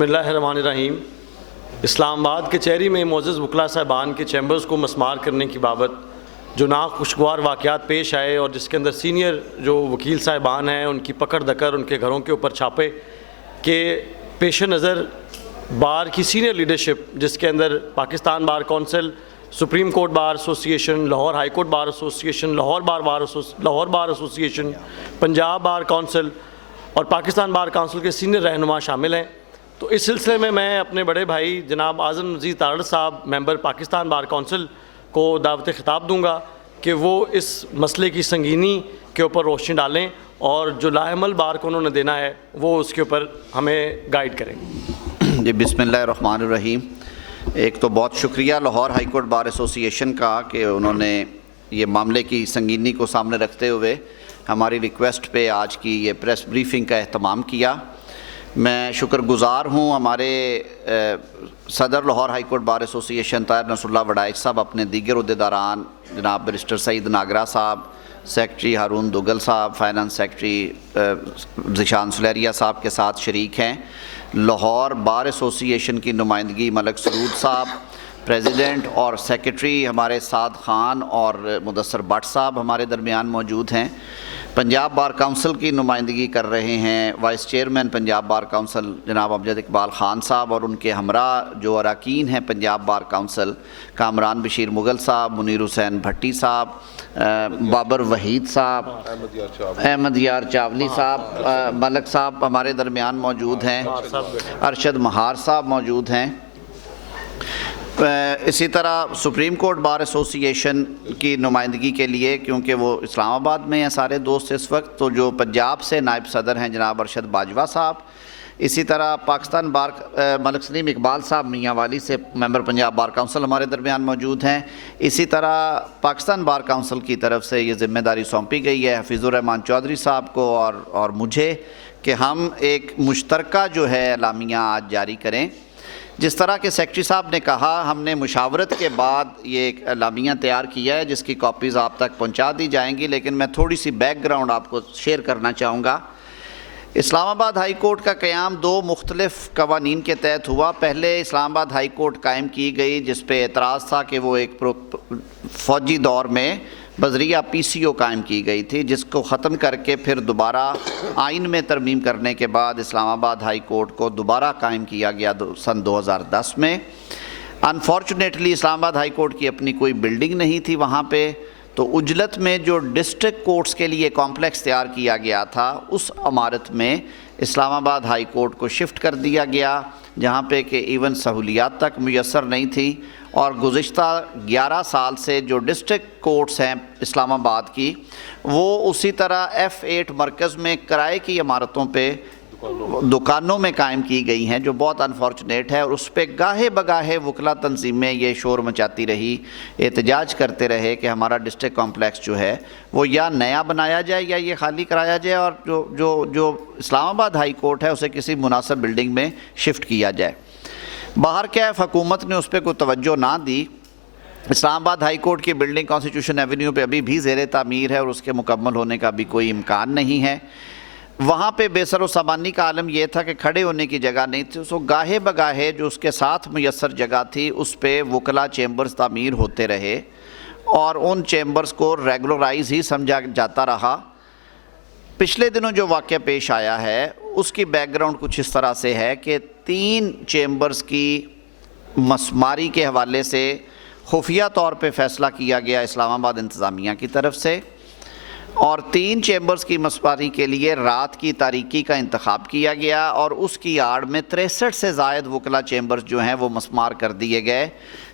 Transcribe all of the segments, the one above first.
بسم اللہ الرحمن الرحیم۔ اسلام آباد کے چہری میں معزز وکلاء صاحبان کے چیمبرز کو مسمار کرنے کی بابت جو ناخوشگوار واقعات پیش آئے اور جس کے اندر سینئر جو وکیل صاحبان ہیں ان کی پکڑ دکڑ، ان کے گھروں کے اوپر چھاپے کے پیش نظر بار کی سینئر لیڈرشپ جس کے اندر Pakistan bar council, supreme court bar association, Lahore high court bar association, Lahore بار ایسوسی ایشن، پنجاب بار کونسل اور پاکستان بار کونسل کے سینئر رہنما شامل ہیں۔ تو اس سلسلے میں اپنے بڑے بھائی جناب اعظم نذیر تارڑ صاحب ممبر پاکستان بار کونسل کو دعوت خطاب دوں گا کہ وہ اس مسئلے کی سنگینی کے اوپر روشنی ڈالیں اور جو لاعمل بار کو انہوں نے دینا ہے وہ اس کے اوپر ہمیں گائیڈ کریں۔ جی بسم اللہ الرحمن الرحیم۔ ایک تو بہت شکریہ لاہور ہائی کورٹ بار ایسوسی ایشن کا کہ انہوں نے یہ معاملے کی سنگینی کو سامنے رکھتے ہوئے ہماری ریکویسٹ پہ آج کی یہ پریس بریفنگ کا اہتمام کیا۔ میں شکر گزار ہوں ہمارے صدر لاہور ہائی کورٹ بار ایسوسی ایشن طاہر نصر اللہ وڈائچ صاحب، اپنے دیگر عہدیداران جناب بیرسٹر سعید ناگرہ صاحب، سیکرٹری ہارون دوگل صاحب، فائنانس سیکرٹری ذیشان سلیریہ صاحب کے ساتھ شریک ہیں۔ لاہور بار ایسوسی ایشن کی نمائندگی ملک سرود صاحب، پریزیڈنٹ اور سیکرٹری ہمارے سعد خان اور مدثر بٹ صاحب ہمارے درمیان موجود ہیں۔ پنجاب بار کونسل کی نمائندگی کر رہے ہیں vice chairman Punjab bar council جناب امجد اقبال خان صاحب، اور ان کے ہمراہ جو اراکین ہیں پنجاب بار کونسل کامران بشیر مغل صاحب، منیر حسین بھٹی صاحب، بابر وحید صاحب، احمد یار چاولی صاحب، ملک صاحب ہمارے درمیان موجود ہیں، ارشد مہار صاحب موجود ہیں۔ اسی طرح سپریم کورٹ بار ایسوسی ایشن کی نمائندگی کے لیے کیونکہ وہ اسلام آباد میں ہیں سارے دوست اس وقت، تو جو پنجاب سے نائب صدر ہیں جناب ارشد باجوہ صاحب، اسی طرح پاکستان بار ملک سلیم اقبال صاحب میاں والی سے ممبر پنجاب بار کونسل ہمارے درمیان موجود ہیں۔ اسی طرح پاکستان بار کونسل کی طرف سے یہ ذمہ داری سونپی گئی ہے حفیظ الرحمان چودھری صاحب کو اور مجھے کہ ہم ایک مشترکہ جو ہے اعلامیہ آج جاری کریں۔ جس طرح کہ سیکرٹری صاحب نے کہا، ہم نے مشاورت کے بعد یہ ایک اعلامیہ تیار کیا ہے جس کی کاپیز آپ تک پہنچا دی جائیں گی، لیکن میں تھوڑی سی بیک گراؤنڈ آپ کو شیئر کرنا چاہوں گا۔ اسلام آباد ہائی کورٹ کا قیام دو مختلف قوانین کے تحت ہوا۔ پہلے اسلام آباد ہائی کورٹ قائم کی گئی جس پہ اعتراض تھا کہ وہ ایک فوجی دور میں بذریعہ پی سی او قائم کی گئی تھی، جس کو ختم کر کے پھر دوبارہ آئین میں ترمیم کرنے کے بعد اسلام آباد ہائی کورٹ کو دوبارہ قائم کیا گیا سن 2010 میں۔ انفارچونیٹلی اسلام آباد ہائی کورٹ کی اپنی کوئی بلڈنگ نہیں تھی وہاں پہ، تو اجلت میں جو ڈسٹرکٹ کورٹس کے لیے کمپلیکس تیار کیا گیا تھا اس عمارت میں اسلام آباد ہائی کورٹ کو شفٹ کر دیا گیا، جہاں پہ کہ ایون سہولیات تک میسر نہیں تھی، اور گزشتہ 11 سال سے جو ڈسٹرکٹ کورٹس ہیں اسلام آباد کی وہ اسی طرح F8 مرکز میں کرائے کی عمارتوں پہ دکانوں میں قائم کی گئی ہیں، جو بہت انفارچونیٹ ہے، اور اس پہ گاہے بگاہے وکلا تنظیمیں یہ شور مچاتی رہی، احتجاج کرتے رہے کہ ہمارا ڈسٹرکٹ کمپلیکس جو ہے وہ یا نیا بنایا جائے یا یہ خالی کرایا جائے، اور جو اسلام آباد ہائی کورٹ ہے اسے کسی مناسب بلڈنگ میں شفٹ کیا جائے۔ باہر کیا حکومت نے اس پہ کوئی توجہ نہ دی۔ اسلام آباد ہائی کورٹ کی بلڈنگ کانسٹیٹیوشن ایونیو پہ ابھی بھی زیر تعمیر ہے اور اس کے مکمل ہونے کا بھی کوئی امکان نہیں ہے۔ وہاں پہ بے سر و سامانی کا عالم یہ تھا کہ کھڑے ہونے کی جگہ نہیں تھی، سو گاہے بگاہے جو اس کے ساتھ میسر جگہ تھی اس پہ وکلا چیمبرز تعمیر ہوتے رہے اور ان چیمبرز کو ریگولرائز ہی سمجھا جاتا رہا۔ پچھلے دنوں جو واقعہ پیش آیا ہے اس کی بیک گراؤنڈ کچھ اس طرح سے ہے کہ 3 چیمبرز کی مسماری کے حوالے سے خفیہ طور پہ فیصلہ کیا گیا اسلام آباد انتظامیہ کی طرف سے، اور 3 چیمبرز کی مسماری کے لیے رات کی تاریکی کا انتخاب کیا گیا، اور اس کی آڑ میں 63 سے زائد وکلا چیمبرز جو ہیں وہ مسمار کر دیے گئے،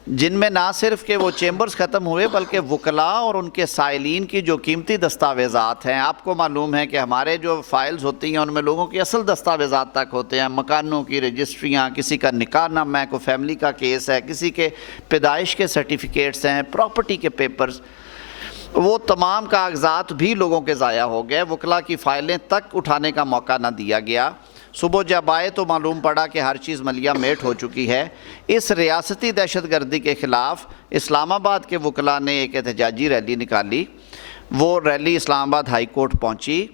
جن میں نہ صرف کہ وہ چیمبرز ختم ہوئے بلکہ وکلاء اور ان کے سائلین کی جو قیمتی دستاویزات ہیں، آپ کو معلوم ہے کہ ہمارے جو فائلز ہوتی ہیں ان میں لوگوں کی اصل دستاویزات تک ہوتے ہیں، مکانوں کی رجسٹریاں، کسی کا نکاح نامہ ہے، کوئی فیملی کا کیس ہے، کسی کے پیدائش کے سرٹیفکیٹس ہیں، پراپرٹی کے پیپرز، وہ تمام کاغذات بھی لوگوں کے ضائع ہو گئے، وکلاء کی فائلیں تک اٹھانے کا موقع نہ دیا گیا۔ صبح جب آئے تو معلوم پڑا کہ ہر چیز ملیا میٹ ہو چکی ہے۔ اس ریاستی دہشت گردی کے خلاف اسلام آباد کے وکلاء نے ایک احتجاجی ریلی نکالی، وہ ریلی اسلام آباد ہائی کورٹ پہنچی۔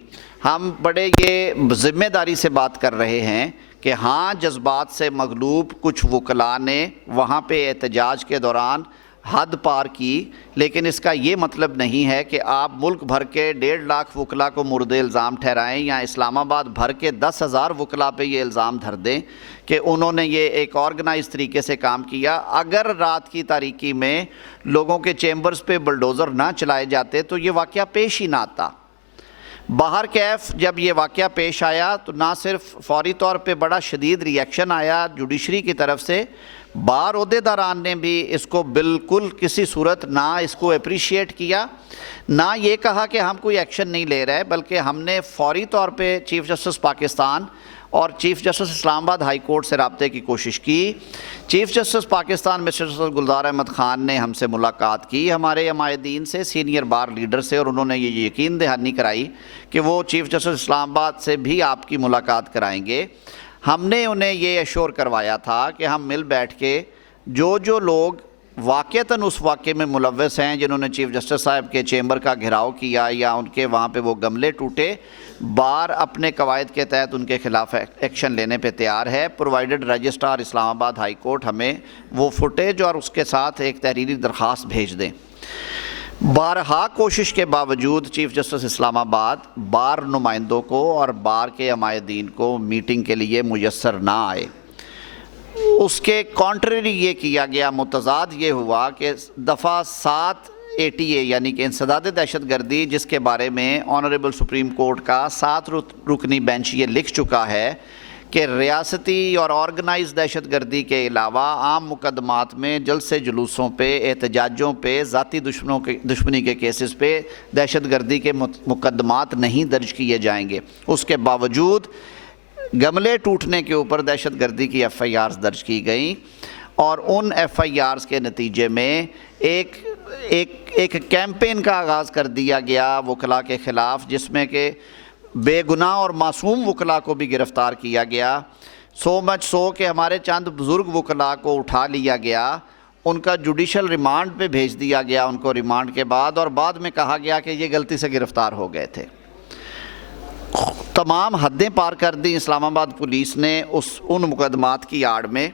ہم بڑے یہ ذمہ داری سے بات کر رہے ہیں کہ ہاں جذبات سے مغلوب کچھ وکلاء نے وہاں پہ احتجاج کے دوران حد پار کی، لیکن اس کا یہ مطلب نہیں ہے کہ آپ ملک بھر کے 1.5 لاکھ وکلاء کو مورد الزام ٹھہرائیں یا اسلام آباد بھر کے 10,000 وکلاء پہ یہ الزام دھر دیں کہ انہوں نے یہ ایک آرگنائز طریقے سے کام کیا۔ اگر رات کی تاریکی میں لوگوں کے چیمبرز پہ بلڈوزر نہ چلائے جاتے تو یہ واقعہ پیش ہی نہ آتا۔ باہر کیف جب یہ واقعہ پیش آیا تو نہ صرف فوری طور پہ بڑا شدید ری ایکشن آیا جوڈیشری کی طرف سے، بار عہدیداران نے بھی اس کو بالکل کسی صورت نہ اس کو اپریشیٹ کیا، نہ یہ کہا کہ ہم کوئی ایکشن نہیں لے رہے، بلکہ ہم نے فوری طور پہ چیف جسٹس پاکستان اور چیف جسٹس اسلام آباد ہائی کورٹ سے رابطے کی کوشش کی۔ Chief justice Pakistan mister Gulzar Ahmed Khan نے ہم سے ملاقات کی، ہمارے عمائدین سے، سینئر بار لیڈر سے، اور انہوں نے یہ یقین دہانی کرائی کہ وہ چیف جسٹس اسلام آباد سے بھی آپ کی ملاقات کرائیں گے۔ ہم نے انہیں یہ ایشور کروایا تھا کہ ہم مل بیٹھ کے جو لوگ واقعتاً اس واقعے میں ملوث ہیں، جنہوں نے چیف جسٹس صاحب کے چیمبر کا گھراؤ کیا یا ان کے وہاں پہ وہ گملے ٹوٹے، بار اپنے قواعد کے تحت ان کے خلاف ایکشن لینے پہ تیار ہے، پرووائڈڈ رجسٹرار اسلام آباد ہائی کورٹ ہمیں وہ فوٹیج اور اس کے ساتھ ایک تحریری درخواست بھیج دیں۔ بارہا کوشش کے باوجود چیف جسٹس اسلام آباد بار نمائندوں کو اور بار کے عمائدین کو میٹنگ کے لیے میسر نہ آئے۔ اس کے کانٹریری یہ کیا گیا، متضاد یہ ہوا کہ دفعہ 7 ATA یعنی کہ انسداد دہشت گردی، جس کے بارے میں آنریبل سپریم کورٹ کا 7 رکنی بینچ یہ لکھ چکا ہے کہ ریاستی اور آرگنائز دہشت گردی کے علاوہ عام مقدمات میں جلسے جلوسوں پہ، احتجاجوں پہ، ذاتی دشمنی کے کیسز پہ دہشت گردی کے مقدمات نہیں درج کیے جائیں گے۔ اس کے باوجود گملے ٹوٹنے کے اوپر دہشت گردی کی FIRs درج کی گئیں، اور ان FIRs کے نتیجے میں ایک کیمپین کا آغاز کر دیا گیا وکلاء کے خلاف، جس میں کہ بے گناہ اور معصوم وکلاء کو بھی گرفتار کیا گیا، سو مچ سو کہ ہمارے چند بزرگ وکلاء کو اٹھا لیا گیا، ان کا جوڈیشل ریمانڈ پہ بھیج دیا گیا ان کو ریمانڈ کے بعد، اور بعد میں کہا گیا کہ یہ غلطی سے گرفتار ہو گئے تھے۔ تمام حدیں پار کر دیں اسلام آباد پولیس نے ان مقدمات کی آڑ میں۔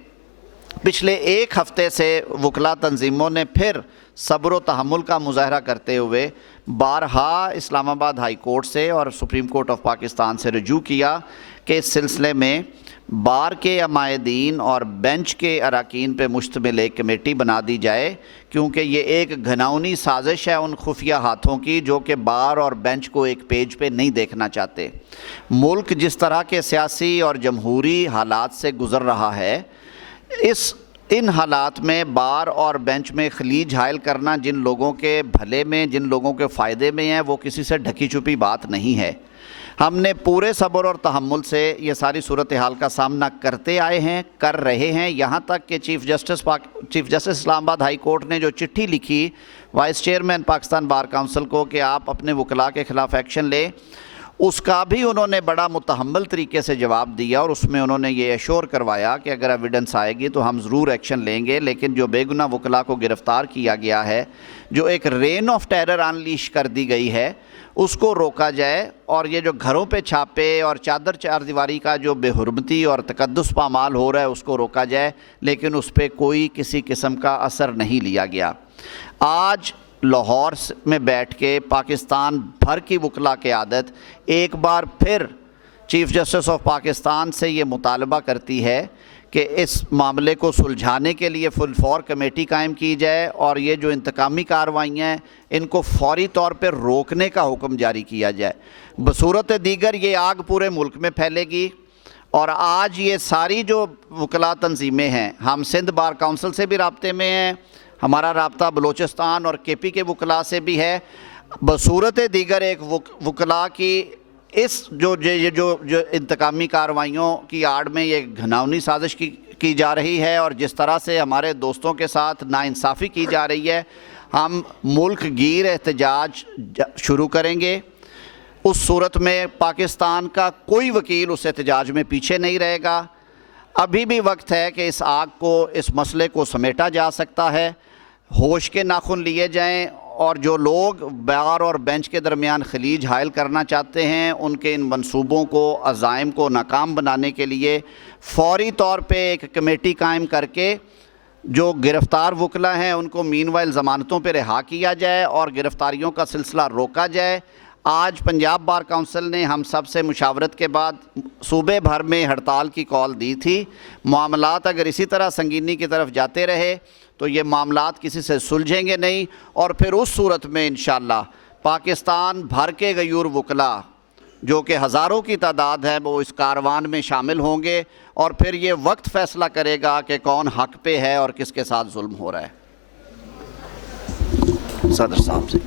پچھلے 1 ہفتے سے وکلاء تنظیموں نے پھر صبر و تحمل کا مظاہرہ کرتے ہوئے بارہا اسلام آباد ہائی کورٹ سے اور سپریم کورٹ آف پاکستان سے رجوع کیا کہ اس سلسلے میں بار کے عمائدین اور بینچ کے اراکین پہ مشتمل ایک کمیٹی بنا دی جائے، کیونکہ یہ ایک گھناؤنی سازش ہے ان خفیہ ہاتھوں کی جو کہ بار اور بینچ کو ایک پیج پہ نہیں دیکھنا چاہتے۔ ملک جس طرح کے سیاسی اور جمہوری حالات سے گزر رہا ہے، ان حالات میں بار اور بینچ میں خلیج حائل کرنا جن لوگوں کے بھلے میں، جن لوگوں کے فائدے میں ہے، وہ کسی سے ڈھکی چھپی بات نہیں ہے۔ ہم نے پورے صبر اور تحمل سے یہ ساری صورتحال کا سامنا کرتے آئے ہیں، کر رہے ہیں، یہاں تک کہ چیف جسٹس اسلام آباد ہائی کورٹ نے جو چٹھی لکھی vice chairman Pakistan bar council کو کہ آپ اپنے وکلاء کے خلاف ایکشن لیں، اس کا بھی انہوں نے بڑا متحمل طریقے سے جواب دیا، اور اس میں انہوں نے یہ ایشور کروایا کہ اگر ایویڈنس آئے گی تو ہم ضرور ایکشن لیں گے، لیکن جو بے گناہ وکلاء کو گرفتار کیا گیا ہے، جو ایک رین آف ٹیرر انلیش کر دی گئی ہے، اس کو روکا جائے، اور یہ جو گھروں پہ چھاپے اور چادر چار دیواری کا جو بے حرمتی اور تقدس پامال ہو رہا ہے اس کو روکا جائے، لیکن اس پہ کوئی کسی قسم کا اثر نہیں لیا گیا۔ آج لاہور میں بیٹھ کے پاکستان بھر کی وکلاء قیادت ایک بار پھر چیف جسٹس آف پاکستان سے یہ مطالبہ کرتی ہے کہ اس معاملے کو سلجھانے کے لیے فل فور کمیٹی قائم کی جائے، اور یہ جو انتقامی کارروائیاں ہیں ان کو فوری طور پر روکنے کا حکم جاری کیا جائے۔ بصورت دیگر یہ آگ پورے ملک میں پھیلے گی، اور آج یہ ساری جو وکلاء تنظیمیں ہیں، ہم سندھ بار کونسل سے بھی رابطے میں ہیں، ہمارا رابطہ بلوچستان اور KP کے وکلاء سے بھی ہے، بصورت دیگر ایک وکلاء کی اس جو انتقامی کارروائیوں کی آڑ میں یہ گھناؤنی سازش کی جا رہی ہے، اور جس طرح سے ہمارے دوستوں کے ساتھ ناانصافی کی جا رہی ہے، ہم ملک گیر احتجاج شروع کریں گے۔ اس صورت میں پاکستان کا کوئی وکیل اس احتجاج میں پیچھے نہیں رہے گا۔ ابھی بھی وقت ہے کہ اس آگ کو، اس مسئلے کو سمیٹا جا سکتا ہے، ہوش کے ناخن لیے جائیں، اور جو لوگ بار اور بینچ کے درمیان خلیج حائل کرنا چاہتے ہیں ان کے ان منصوبوں کو، عزائم کو ناکام بنانے کے لیے فوری طور پہ ایک کمیٹی قائم کر کے جو گرفتار وکلا ہیں ان کو مین وائل ضمانتوں پہ رہا کیا جائے اور گرفتاریوں کا سلسلہ روکا جائے۔ آج پنجاب بار کونسل نے ہم سب سے مشاورت کے بعد صوبے بھر میں ہڑتال کی کال دی تھی۔ معاملات اگر اسی طرح سنگینی کی طرف جاتے رہے تو یہ معاملات کسی سے سلجھیں گے نہیں، اور پھر اس صورت میں انشاءاللہ پاکستان بھر کے غیور وکلا جو کہ ہزاروں کی تعداد ہے وہ اس کاروان میں شامل ہوں گے، اور پھر یہ وقت فیصلہ کرے گا کہ کون حق پہ ہے اور کس کے ساتھ ظلم ہو رہا ہے۔ صدر صاحب سے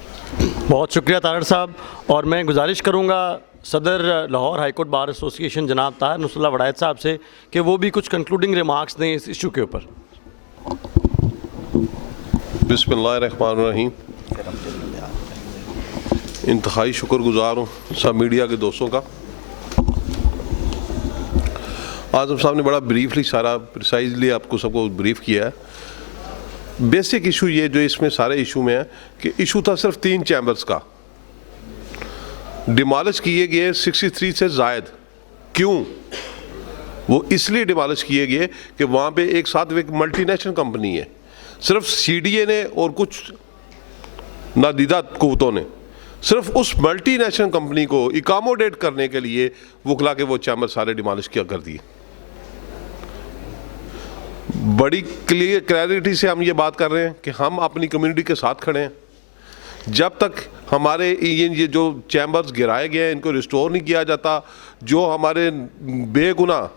بہت شکریہ طاہر صاحب، اور میں گزارش کروں گا صدر لاہور ہائی کورٹ بار ایسوسی ایشن جناب طاہر نصر اللہ وڑائچ صاحب سے کہ وہ بھی کچھ کنکلوڈنگ ریمارکس دیں اس ایشو کے اوپر۔ بسم اللہ الرحمن الرحیم۔ انتہائی شکر گزار ہوں سب میڈیا کے دوستوں کا۔ اعظم صاحب نے بڑا بریفلی سارا پریسائزلی آپ کو سب کو بریف کیا ہے۔ بیسک ایشو یہ جو اس میں سارے ایشو میں ہے کہ ایشو تھا صرف 3 چیمبرز کا، ڈیمالش کیے گئے 63 سے زائد۔ کیوں؟ وہ اس لیے ڈیمالش کیے گئے کہ وہاں پہ ایک ساتھ ایک ملٹی نیشنل کمپنی ہے، صرف سی ڈی اے نے اور کچھ نادیدہ قوتوں نے صرف اس ملٹی نیشنل کمپنی کو اکاموڈیٹ کرنے کے لیے وکلا کے وہ چیمبر سارے ڈیمالش کیا کر دیے۔ بڑی کلیئرٹی سے ہم یہ بات کر رہے ہیں کہ ہم اپنی کمیونٹی کے ساتھ کھڑے ہیں۔ جب تک ہمارے یہ جو چیمبرز گرائے گئے ہیں ان کو ریسٹور نہیں کیا جاتا، جو ہمارے بے گناہ،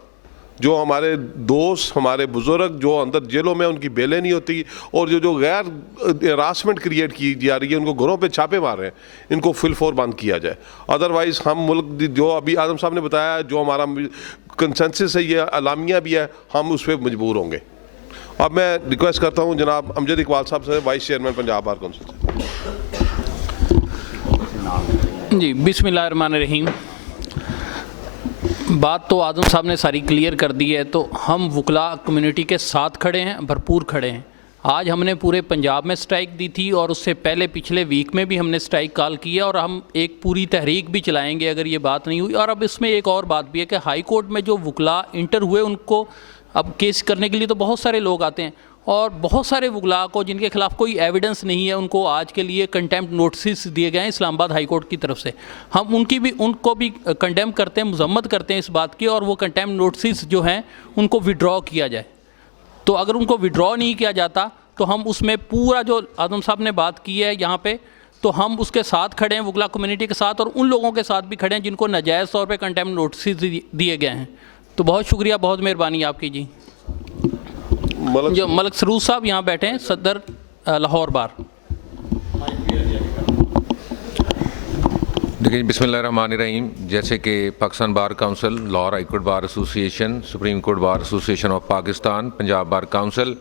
جو ہمارے دوست، ہمارے بزرگ جو اندر جیلوں میں ان کی بیلیں نہیں ہوتی، اور جو غیر ہراسمنٹ کریٹ کی جا رہی ہے، ان کو گھروں پہ چھاپے مار رہے ہیں، ان کو فل فور بند کیا جائے۔ ادروائز ہم ملک جو ابھی اعظم صاحب نے بتایا جو ہمارا کنسنسس ہے، یہ اعلامیہ بھی ہے، ہم اس پہ مجبور ہوں گے۔ اب میں ریکویسٹ کرتا ہوں جناب امجد اقبال صاحب سے، vice chairman Punjab bar council سے۔ جی بسم اللہ الرحمن الرحیم۔ بات تو اعظم صاحب نے ساری کلیئر کر دی ہے، تو ہم وکلا کمیونٹی کے ساتھ کھڑے ہیں، بھرپور کھڑے ہیں۔ آج ہم نے پورے پنجاب میں سٹرائک دی تھی، اور اس سے پہلے پچھلے ویک میں بھی ہم نے سٹرائک کال کی ہے، اور ہم ایک پوری تحریک بھی چلائیں گے اگر یہ بات نہیں ہوئی۔ اور اب اس میں ایک اور بات بھی ہے کہ ہائی کورٹ میں جو وکلا انٹر ہوئے ان کو اب کیس کرنے کے لیے تو بہت سارے لوگ آتے ہیں، اور بہت سارے وکلا کو جن کے خلاف کوئی ایویڈنس نہیں ہے ان کو آج کے لیے کنٹیمپٹ نوٹسز دیے گئے ہیں اسلام آباد ہائی کورٹ کی طرف سے۔ ہم ان کو بھی کنڈیم کرتے ہیں، مذمت کرتے ہیں اس بات کی، اور وہ کنٹیمپٹ نوٹسز جو ہیں ان کو وڈرا کیا جائے۔ تو اگر ان کو وڈرا نہیں کیا جاتا تو ہم اس میں پورا جو اعظم صاحب نے بات کی ہے یہاں پہ، تو ہم اس کے ساتھ کھڑے ہیں، وکلا کمیونٹی کے ساتھ، اور ان لوگوں کے ساتھ بھی کھڑے ہیں جن کو ناجائز طور پہ کنٹیمپٹ نوٹسز دیے گئے ہیں۔ تو بہت شکریہ، بہت مہربانی آپ کی۔ جی جو ملک سرور صاحب یہاں بیٹھے ہیں، صدر لاہور بار۔ دیکھیں بسم اللہ الرحمن الرحیم۔ جیسے کہ Pakistan bar council, Lahore high court bar ایسوسی ایشن، سپریم کورٹ بار ایسوسی ایشن of Pakistan, Punjab bar council,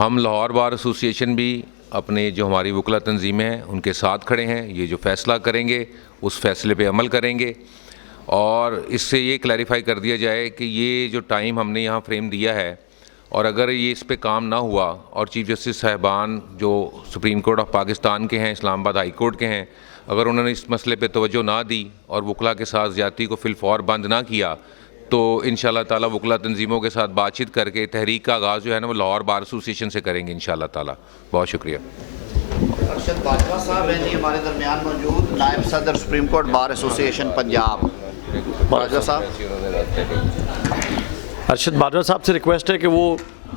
ہم لاہور بار ایسوسی ایشن بھی اپنے جو ہماری وکلا تنظیمیں ہیں ان کے ساتھ کھڑے ہیں۔ یہ جو فیصلہ کریں گے اس فیصلے پہ عمل کریں گے، اور اس سے یہ کلیریفائی کر دیا جائے کہ یہ جو ٹائم ہم نے یہاں فریم دیا ہے، اور اگر یہ اس پہ کام نہ ہوا اور چیف جسٹس صاحبان جو سپریم کورٹ آف پاکستان کے ہیں، اسلام آباد ہائی کورٹ کے ہیں، اگر انہوں نے اس مسئلے پہ توجہ نہ دی اور وکلا کے ساتھ زیادتی کو فی الفور بند نہ کیا، تو انشاءاللہ تعالیٰ وکلا تنظیموں کے ساتھ بات چیت کر کے تحریک کا آغاز جو ہے نا وہ لاہور بار ایسوسی ایشن سے کریں گے انشاءاللہ تعالیٰ۔ بہت شکریہ۔ ارشد باجوہ صاحب ہیں جی ہمارے درمیان موجود، نائب صدر سپریم کورٹ بار ایسوسی ایشن پنجاب۔ باجوہ صاحب، ارشد باجوہ صاحب سے ریکویسٹ ہے کہ وہ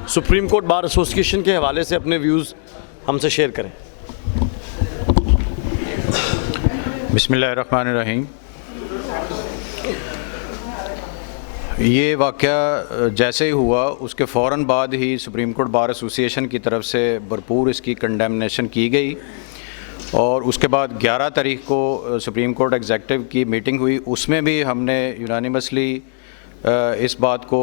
سپریم کورٹ بار ایسوسی ایشن کے حوالے سے اپنے ویوز ہم سے شیئر کریں۔ بسم اللہ الرحمن الرحیم۔ یہ واقعہ جیسے ہی ہوا اس کے فوراً بعد ہی سپریم کورٹ بار ایسوسی ایشن کی طرف سے بھرپور اس کی کنڈیمنیشن کی گئی، اور اس کے بعد 11 تاریخ کو سپریم کورٹ ایگزیکٹو کی میٹنگ ہوئی، اس میں بھی ہم نے یونانیمسلی اس بات کو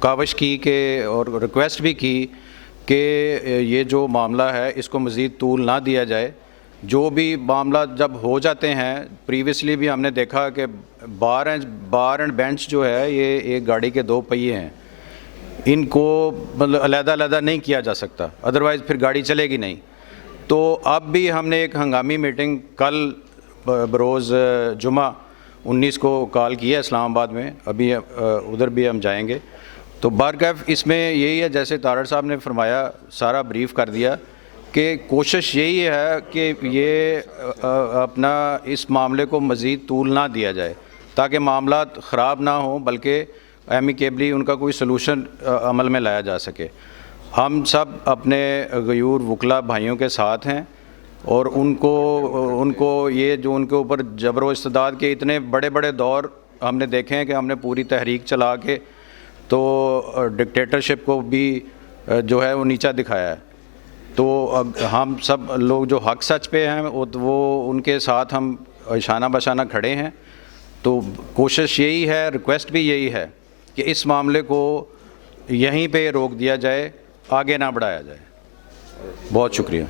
کاوش کی کہ اور ریکویسٹ بھی کی کہ یہ جو معاملہ ہے اس کو مزید طول نہ دیا جائے۔ جو بھی معاملہ جب ہو جاتے ہیں، پریویسلی بھی ہم نے دیکھا کہ بار اینڈ بینچ جو ہے یہ ایک گاڑی کے 2 پہیے ہیں، ان کو مطلب علیحدہ نہیں کیا جا سکتا، ادروائز پھر گاڑی چلے گی نہیں۔ تو اب بھی ہم نے ایک ہنگامی میٹنگ کل بروز جمعہ 19 کو کال کیا اسلام آباد میں، ابھی ادھر بھی ہم جائیں گے. تو بارکیف اس میں یہی ہے، جیسے طارڑ صاحب نے فرمایا، سارا بریف کر دیا کہ کوشش یہی ہے کہ یہ اپنا اس معاملے کو مزید طول نہ دیا جائے تاکہ معاملات خراب نہ ہوں، بلکہ ایمیکیبلی ان کا کوئی سلوشن عمل میں لایا جا سکے. ہم سب اپنے غیور وکلا بھائیوں کے ساتھ ہیں، اور ان کو یہ جو ان کے اوپر جبر و استبداد کے اتنے بڑے بڑے دور ہم نے دیکھے ہیں کہ ہم نے پوری تحریک چلا کے تو ڈکٹیٹرشپ کو بھی جو ہے وہ نیچا دکھایا ہے. تو ہم سب لوگ جو حق سچ پہ ہیں وہ ان کے ساتھ ہم شانہ بشانہ کھڑے ہیں. تو کوشش یہی ہے، ریکویسٹ بھی یہی ہے کہ اس معاملے کو یہیں پہ روک دیا جائے، آگے نہ بڑھایا جائے. بہت شکریہ.